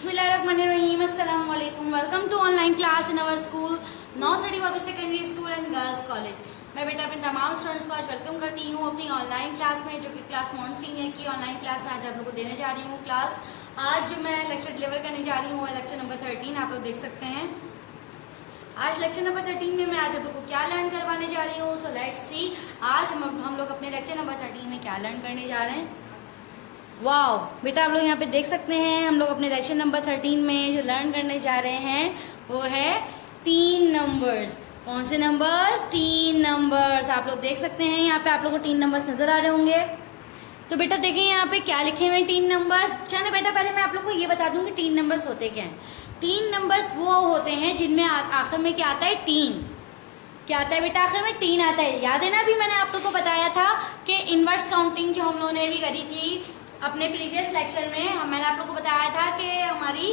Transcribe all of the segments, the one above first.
बिस्मिल्लाहिर्रहमानिर्रहीम, अस्सलाम वालेकुम। Welcome to online class in our school now study for secondary school and girls college. मैं बेटा अपने तमाम स्टूडेंट्स को आज वेलकम करती हूँ अपनी ऑनलाइन क्लास में, जो कि क्लास मॉन सीनियर की ऑनलाइन क्लास में आज आप लोग को देने जा रही हूँ क्लास। आज जो मैं लेक्चर डिलीवर करने जा रही हूँ वो लेक्चर नंबर 13 आप लोग देख सकते हैं। आज लेक्चर नंबर 13 में मैं आज आप लोग को क्या लर्न करवाने जा रही हूँ। सो लेट्स सी आज हम लोग अपने लेक्चर नंबर 13 में क्या लर्न करने जा रहे हैं। वाओ बेटा, आप लोग यहाँ पे देख सकते हैं हम लोग अपने लेक्चर नंबर 13 में जो लर्न करने जा रहे हैं वो है 3 नंबर्स। कौन से नंबर्स? 3 नंबर्स। आप लोग देख सकते हैं यहाँ पे आप लोग को 3 नंबर्स नज़र आ रहे होंगे। तो बेटा देखिए यहाँ पे क्या लिखे हुए हैं 3 नंबर्स। चलो बेटा पहले मैं आप लोग को ये बता दूँ कि 3 नंबर्स होते क्या हैं। 3 नंबर्स वो होते हैं जिनमें आखिर में क्या आता है? 3। क्या आता है बेटा? आखिर में 3 आता है। याद है ना, अभी मैंने आप लोग को बताया था कि इनवर्स काउंटिंग जो हम लोगों ने भी करी थी अपने प्रीवियस लेक्चर में, मैंने आप लोग को बताया था कि हमारी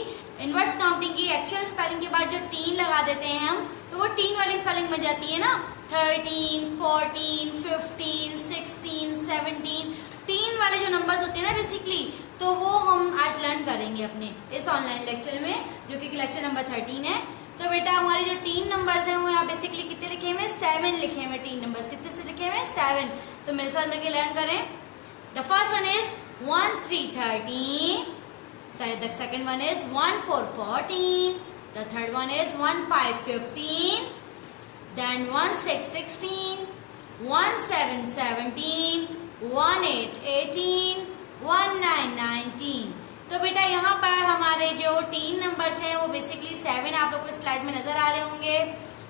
इनवर्स काउंटिंग की एक्चुअल स्पेलिंग के बाद जब 3 लगा देते हैं हम तो वो 3 वाली स्पेलिंग बन जाती है ना। 13, 14, 15, 16, 17 3 वाले जो नंबर्स होते हैं ना बेसिकली, तो वो हम आज लर्न करेंगे अपने इस ऑनलाइन लेक्चर में, जो कि लेक्चर नंबर 13 है। तो बेटा हमारे जो 3 नंबर्स हैं वो यहाँ बेसिकली कितने लिखे हुए? 7 लिखे हुए। 3 नंबर्स कितने से लिखे हुए? 7। तो मेरे साथ मिलकर लर्न करें। The first one is 1, 3, 13. The second one is 1, 4, 14. The third one is 1, 5, 15. Then 1, 6, 16. 1, 7, 17. 1, 8, 18. 1, 9, 19. तो बेटा यहाँ पर हमारे जो 3 नंबर्स हैं वो बेसिकली 7 आप लोगों को स्लाइड में नज़र आ रहे होंगे।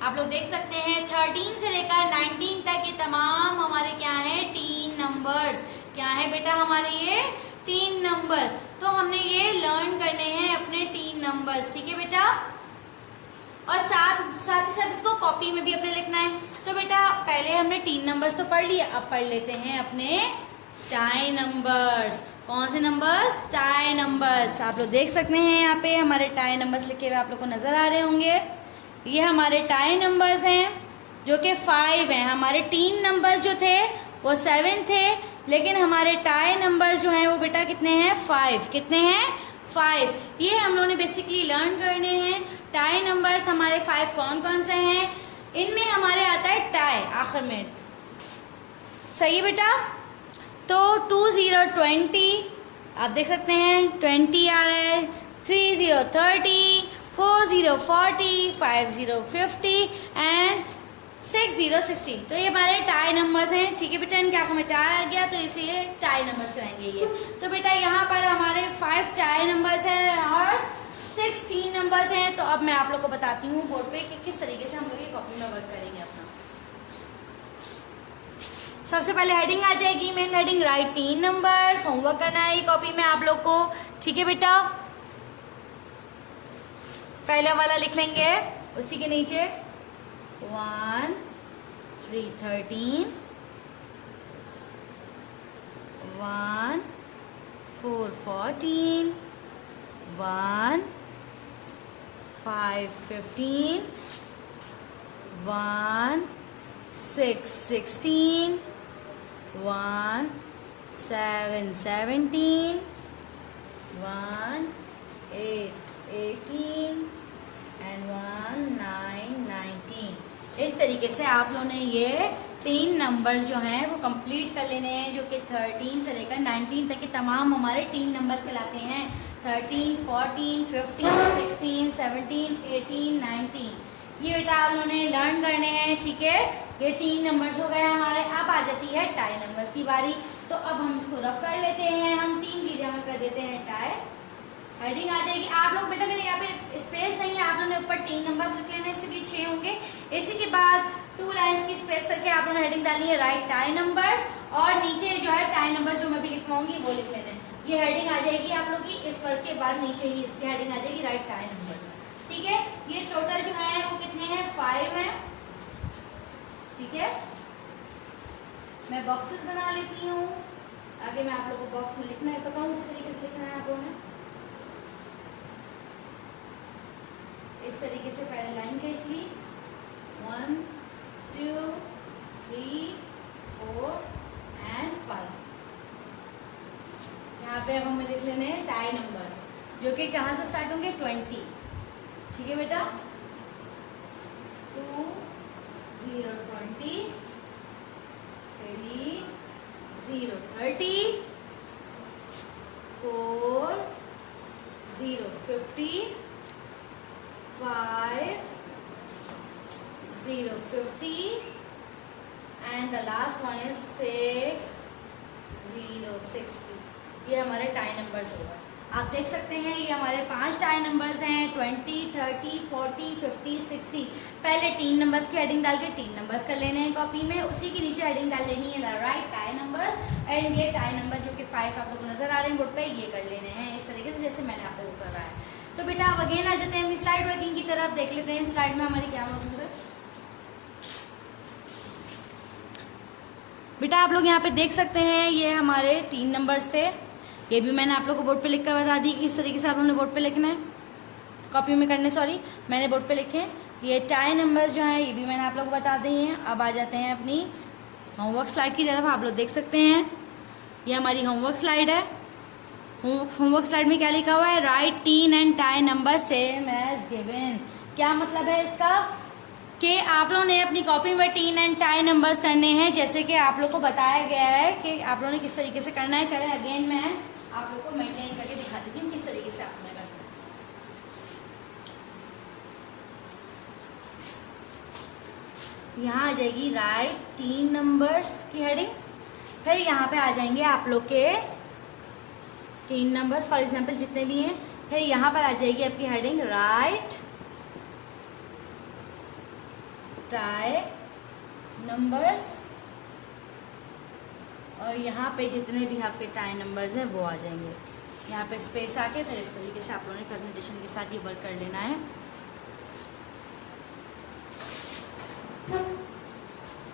आप लोग देख सकते हैं 13 से लेकर 19 तक ये तमाम हमारे क्या हैं? 3 नंबर्स। क्या है बेटा हमारे ये? 3 नंबर्स। तो हमने ये लर्न करने हैं अपने 3 नंबर्स, ठीक है बेटा। और साथ ही साथ इसको कॉपी में भी अपने लिखना है। तो बेटा पहले हमने 3 नंबर्स तो पढ़ लिए, अब पढ़ लेते हैं अपने टाई नंबर्स। कौन से नंबर्स? Tie numbers. आप लोग देख सकते हैं यहाँ पे हमारे टाई नंबर्स लिखे हुए आप लोग को नज़र आ रहे होंगे। ये हमारे टाई नंबर्स हैं जो कि 5 हैं। हमारे 3 नंबर्स जो थे वो 7 थे, लेकिन हमारे टाई नंबर्स जो हैं वो बेटा कितने हैं? 5। कितने हैं? 5। ये हम लोगों ने बेसिकली लर्न करने हैं। टाई नंबर्स हमारे 5 कौन कौन से हैं? इनमें हमारे आता है टाई आखिर में। सही बेटा। तो 2, 0, 20 आप देख सकते हैं 20 आ रहा है। 3, 0, 30. 4, 0, 40. 5, 0, 50 एंड 6, 0, 60। तो ये हमारे टाई नंबर्स हैं, ठीक है बेटा। इनके आखिर में टाई आ गया तो इसीलिए टाई नंबर्स कराएंगे ये। तो बेटा यहाँ पर हमारे 5 टाई नंबर्स हैं और 16 नंबर्स हैं। तो अब मैं आप लोग को बताती हूँ बोर्ड पे कि किस तरीके से हम लोग ये कॉपी में वर्क करेंगे अपना। सबसे पहले हेडिंग आ जाएगी, main heading right 3 numbers. Homework करना है ये कॉपी में आप लोग को, ठीक है बेटा। पहला वाला लिख लेंगे, उसी के नीचे 1, 3, 13. 1, 4, 14. 1, 5, 15. 1, 6, 16. 1, 7, 17. 1, 8, 18 and 1, 9, 19। इस तरीके से आप लोगों ने ये 3 नंबर्स जो हैं वो कंप्लीट कर लेने हैं, जो कि 13 से लेकर 19 तक के तमाम हमारे 3 नंबर्स कहलाते हैं। 13, 14, 15, 16, 17, 18, 19 ये बेटा आप लोगों ने लर्न करने हैं, ठीक है। ये 3 नंबर्स हो गए हमारे। अब आ जाती है टाई नंबर्स की बारी। तो अब हम इसको रफ कर लेते हैं, हम 3 की जगह कर देते हैं टाई। हेडिंग आ जाएगी। आप लोग बेटा मेरे यहाँ पे स्पेस नहीं है, आप लोगों ने ऊपर 3 नंबर्स लिख लेने, इसलिए 6 होंगे। इसी के बाद 2 लाइन्स की स्पेस करके आप लोगों ने हेडिंग डालनी है राइट टाई नंबर्स, और नीचे जो है टाई नंबर्स जो मैं भी लिखवाऊंगी वो लिख लेने। ये हेडिंग आ जाएगी आप लोग की। इस वर्ड के बाद नीचे ही इसकी हेडिंग आ जाएगी राइट टाई नंबर्स, ठीक है। ये टोटल जो है वो कितने हैं? 5 हैं, ठीक है। मैं बॉक्सेस बना लेती हूँ, आगे मैं आप लोगों को बॉक्स में लिखना है, बताऊँ किस तरीके से लिखना है आप लोगों ने। इस तरीके से पहले लाइन खींच ली, 1, 2, 3, 4 एंड 5। यहाँ पे अब हमें लिख लेने हैं टाई नंबर्स। जो कि कहाँ से स्टार्ट होंगे 20, ठीक है बेटा। 2 0 20, 3 0 30, 4 0 50, 5 0 50, and the last one is 6 0 60। ये हमारे टाई नंबर्स हो गए। आप देख सकते हैं ये हमारे 5 टाई नंबर्स हैं, 20 30 40 50 60। पहले 3 नंबर्स की हेडिंग डाल के 3 नंबर्स कर लेने हैं कॉपी में, उसी के नीचे हेडिंग डाल लेनी है राइट टाई नंबर्स, एंड ये टाई नंबर जो कि 5 आप लोगों को नजर आ रहे हैं बोर्ड पे, ये कर लेने हैं इस तरीके से जैसे मैंने आप लोगों को करवाया है। तो बेटा अब अगेन आ जाते हैं अपनी स्लाइड वर्किंग की तरफ, देख लेते हैं स्लाइड में हमारी क्या मौजूद है। बेटा आप लोग यहाँ पे देख सकते हैं ये हमारे 3 नंबर्स थे, ये भी मैंने आप लोग को बोर्ड पे लिख कर बता दी कि किस तरीके से आप लोगों ने बोर्ड पे लिखना है, कॉपी में करने सॉरी मैंने बोर्ड पे लिखे। ये टाई नंबर्स जो हैं ये भी मैंने आप लोग को बता दी हैं। अब आ जाते हैं अपनी होमवर्क स्लाइड की तरफ। आप लोग देख सकते हैं ये हमारी होमवर्क स्लाइड है। होमवर्क स्लाइड में क्या लिखा हुआ है, write teen and ty number same as given. क्या मतलब है इसका कि आप लोगों ने अपनी कॉपी में टीन एंड टाई नंबर्स करने हैं जैसे कि आप लोग को बताया गया है कि आप लोगों ने किस तरीके से करना है। चले अगेन मैं आप लोग को मेंटेन करके दिखा देती हूँ किस तरीके से आपने करना है। यहाँ आ जाएगी राइट टीन नंबर्स की हेडिंग, फिर यहाँ पे आ जाएंगे आप लोग के टीन नंबर्स फॉर एग्जांपल जितने भी हैं, फिर यहाँ पर आ जाएगी आपकी हेडिंग राइट टाई नंबर्स, और यहाँ पे जितने भी आपके टाई नंबर्स हैं वो आ जाएंगे। यहाँ पे स्पेस आके फिर इस तरीके से आप लोगों ने प्रेजेंटेशन के साथ ये वर्क कर लेना है।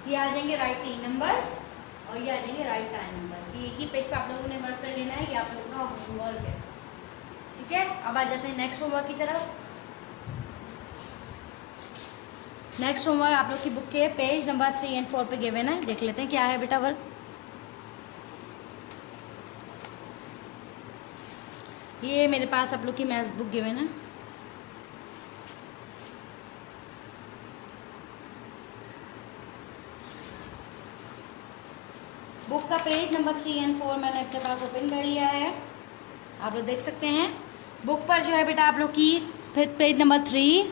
ये आ जाएंगे राइट टीन नंबर्स और ये आ जाएंगे राइट टाई नंबर्स। ये एक ही पेज पे आप लोगों ने वर्क कर लेना है, ये आप लोगों का होमवर्क है, ठीक है। अब आ जाते हैं नेक्स्ट होमवर्क की तरफ। नेक्स्ट होमवर्क आप लोग की बुक के पेज नंबर 3 और 4 पे गिवन है, देख लेते हैं क्या है बेटा वर्क। ये मेरे पास आप लोग की मैथ्स बुक गिवन है। बुक का पेज नंबर 3 और 4 मैंने अपने पास ओपन कर लिया है, आप लोग देख सकते हैं। बुक पर जो है बेटा आप लोग की पेज नंबर 3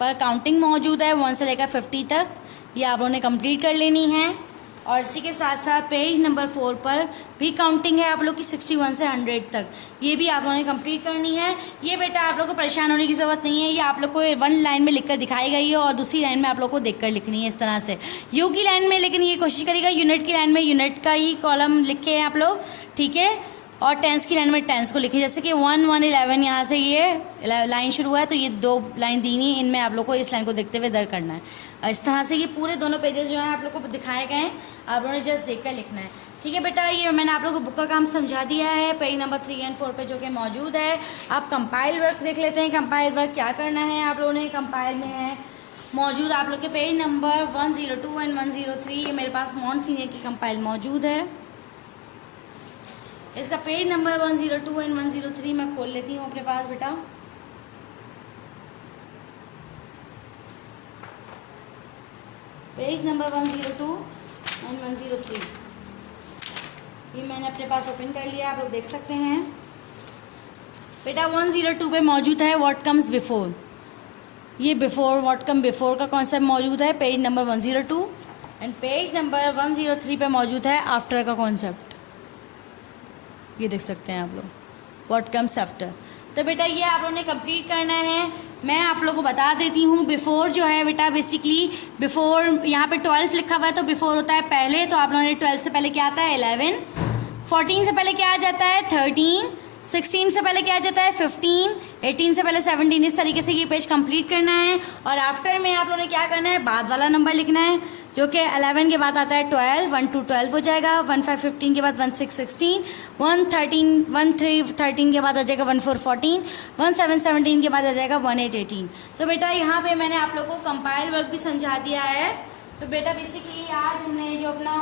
पर काउंटिंग मौजूद है 1 से लेकर 50 तक, ये आप लोगों ने कंप्लीट कर लेनी है। और इसी के साथ साथ पेज नंबर 4 पर भी काउंटिंग है आप लोग की 61 से 100 तक, ये भी आप लोगों ने कंप्लीट करनी है। ये बेटा आप लोग को परेशान होने की ज़रूरत नहीं है, ये आप लोग को 1 लाइन में लिखकर दिखाई गई है और दूसरी लाइन में आप लोग को देखकर लिखनी है इस तरह से। यू की लाइन में लेकिन ये कोशिश करिएगा यूनिट की लाइन में यूनिट का ही कॉलम लिखे हैं आप लोग, ठीक है। और टेंस की लाइन में टेंस को लिखिए, जैसे कि 1 1 11 यहाँ से ये लाइन शुरू हुआ है तो ये 2 लाइन दी हुई, इनमें आप लोग को इस लाइन को देखते हुए दर्ज करना है। इस तरह से ये पूरे दोनों पेजेस जो हैं आप लोग को दिखाए गए हैं, आप लोगों ने जस्ट देख कर लिखना है, ठीक है बेटा। ये मैंने आप लोगों को बुक का काम समझा दिया है पेज नंबर 3 और 4 पे जो कि मौजूद है। आप कंपाइल वर्क देख लेते हैं, कंपाइल वर्क क्या करना है आप लोगों ने। कंपाइल में है मौजूद आप लोग के पेज नंबर 102 एंड 103, ये मेरे पास मॉन्ट सीनियर की कंपाइल मौजूद है। इसका पेज नंबर 102 एंड 103 मैं खोल लेती हूँ अपने पास बेटा। पेज नंबर 102 एंड 103 ये मैंने अपने पास ओपन कर लिया, आप लोग देख सकते हैं बेटा। 102 पे मौजूद है व्हाट कम्स बिफोर, ये बिफोर व्हाट कम बिफोर का कॉन्सेप्ट मौजूद है page number 102, and page number 103 पे मौजूद है आफ्टर का कॉन्सेप्ट, ये देख सकते हैं आप लोग व्हाट कम्स आफ्टर। तो बेटा ये आप लोगों ने कंप्लीट करना है। मैं आप लोगों को बता देती हूँ बिफोर जो है बेटा बेसिकली बिफोर यहाँ पे 12 लिखा हुआ है तो बिफोर होता है पहले, तो आप लोगों ने 12 से पहले क्या आता है 11, 14 से पहले क्या आ जाता है 13, 16 से पहले क्या आ जाता है 15, 18 से पहले 17, इस तरीके से ये पेज कंप्लीट करना है। और आफ्टर में आप लोगों ने क्या करना है बाद वाला नंबर लिखना है, जो कि 11 के बाद आता है 12, 1 to 12 हो जाएगा, 1 5 15 के बाद 1 6 16, 1 13 1 3 13 के बाद आ जाएगा 1 4 14, 1 7 17 के बाद आ जाएगा 1 8 18। तो बेटा यहाँ पे मैंने आप लोगों को कंपाइल वर्क भी समझा दिया है। तो बेटा बेसिकली आज हमने जो अपना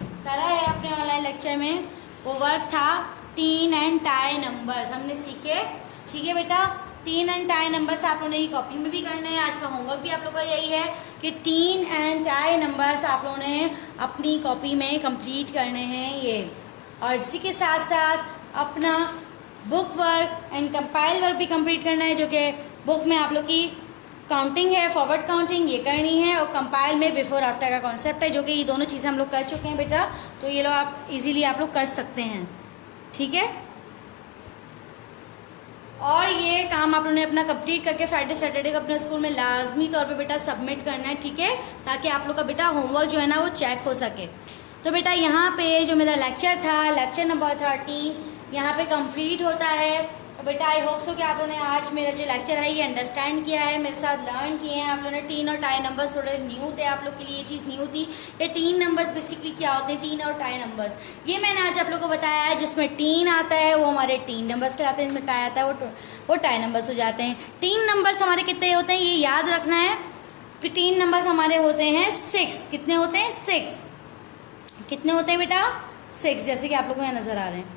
करा है अपने ऑनलाइन लेक्चर में वो वर्क था टीन एंड टाई नंबर्स। हमने सीखे ठीक है बेटा, टीन एंड टाई नंबर्स आप लोगों ने ये कॉपी में भी करने हैं। आज का होमवर्क भी आप लोगों का यही है कि टीन एंड टाई नंबर्स आप लोगों ने अपनी कॉपी में कंप्लीट करने हैं ये, और इसी के साथ साथ अपना book work and compile work भी कंप्लीट करना है, जो कि बुक में आप लोग की काउंटिंग है, फॉरवर्ड काउंटिंग ये करनी है, और कंपाइल में बिफोर आफ्टर का कॉन्सेप्ट है, जो कि ये दोनों चीज़ें हम लोग कर चुके हैं बेटा। तो ये लोग आप इजीली आप लोग कर सकते हैं, ठीक है। और ये काम आप लोगों ने अपना कंप्लीट करके फ्राइडे सैटरडे को अपने स्कूल में लाजमी तौर पे बेटा सबमिट करना है, ठीक है, ताकि आप लोग का बेटा होमवर्क जो है ना वो चेक हो सके। तो बेटा यहाँ पे जो मेरा लेक्चर था, लेक्चर नंबर 13 यहाँ पे कंप्लीट होता है। तो बेटा आई होप सो कि आप लोगों ने आज मेरा जो लेक्चर है ये अंडरस्टैंड किया है, मेरे साथ लर्न किए हैं। आप लोगों ने टीन और टाई नंबर्स थोड़े न्यू थे, आप लोग के लिए ये चीज़ न्यू थी कि टीन नंबर्स बेसिकली क्या होते हैं, टीन और टाई नंबर्स। ये मैंने आज आप लोग को बताया है। जिसमें टीन आता है वो हमारे टीन नंबर्स कहलाते हैं, जिसमें टाई आता है वो टाई नंबर्स हो जाते हैं। टीन नंबर्स हमारे कितने होते हैं ये याद रखना है। टीन नंबर्स हमारे होते हैं 6। कितने होते हैं? 6। कितने होते हैं बेटा? 6, जैसे कि आप लोगों को यहाँ नज़र आ रहे हैं।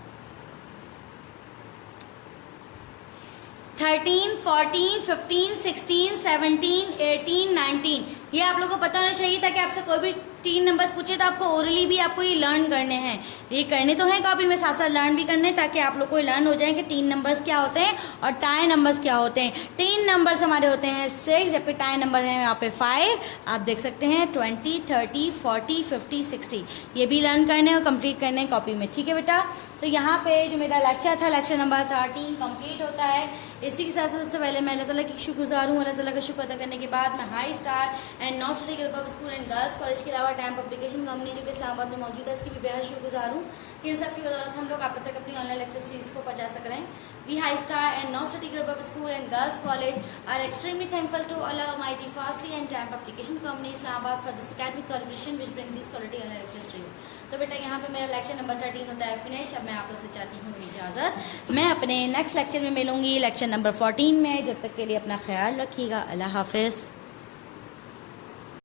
13, 14, 15, 16, 17, 18, 19 ये आप लोगों को पता होना चाहिए, ताकि आपसे कोई भी टीन नंबर्स पूछे तो आपको ओरली भी आपको ये लर्न करने हैं। ये करने तो हैं कॉपी में, साथ साथ लर्न भी करने हैं, ताकि आप लोग को लर्न हो जाए कि टीन नंबर्स क्या होते हैं और टाई नंबर्स क्या होते हैं। टीन नंबर्स हमारे होते हैं 6, जबकि टाई नंबर है यहाँ पे 5। आप देख सकते हैं 20, 30, 40, 50, 60 ये भी लर्न करने और कंप्लीट करने हैं कॉपी में, ठीक है बेटा। तो यहाँ पे जो मेरा लेक्चर था, लेक्चर नंबर 13 कंप्लीट होता है। इसी के साथ सबसे पहले मैं अल्लाह ताला की शुक्रगुजार हूँ। अल्लाह ताला का शुक्र अदा करने के बाद मैं high star and now study group of school and girls college के अलावा टाइम पब्लिकेशन कंपनी जो कि इस्लामाबाद में मौजूद है, इसकी भी बेहद शुक्रगुजार हूँ कि इन सब की बदौलत हम लोग आप तक अपनी ऑनलाइन लेक्चर सीरीज को पहुँचा सक रहे हैं। We high star and now study group of school and girls college are extremely thankful to Allah Almighty Fastly and Time Publication Company Islamabad for this academic collaboration which bring this quality online lecture series। तो बेटा यहाँ पे मेरा lecture number 13 होता है finish. अब मैं आप लोग से चाहती हूँ इजाज़त। मैं अपने नेक्स्ट लेक्चर में मिलूँगी लेक्चर नंबर 14 में। जब तक के लिए अपना ख्याल रखिएगा। अल्लाह हाफिज़।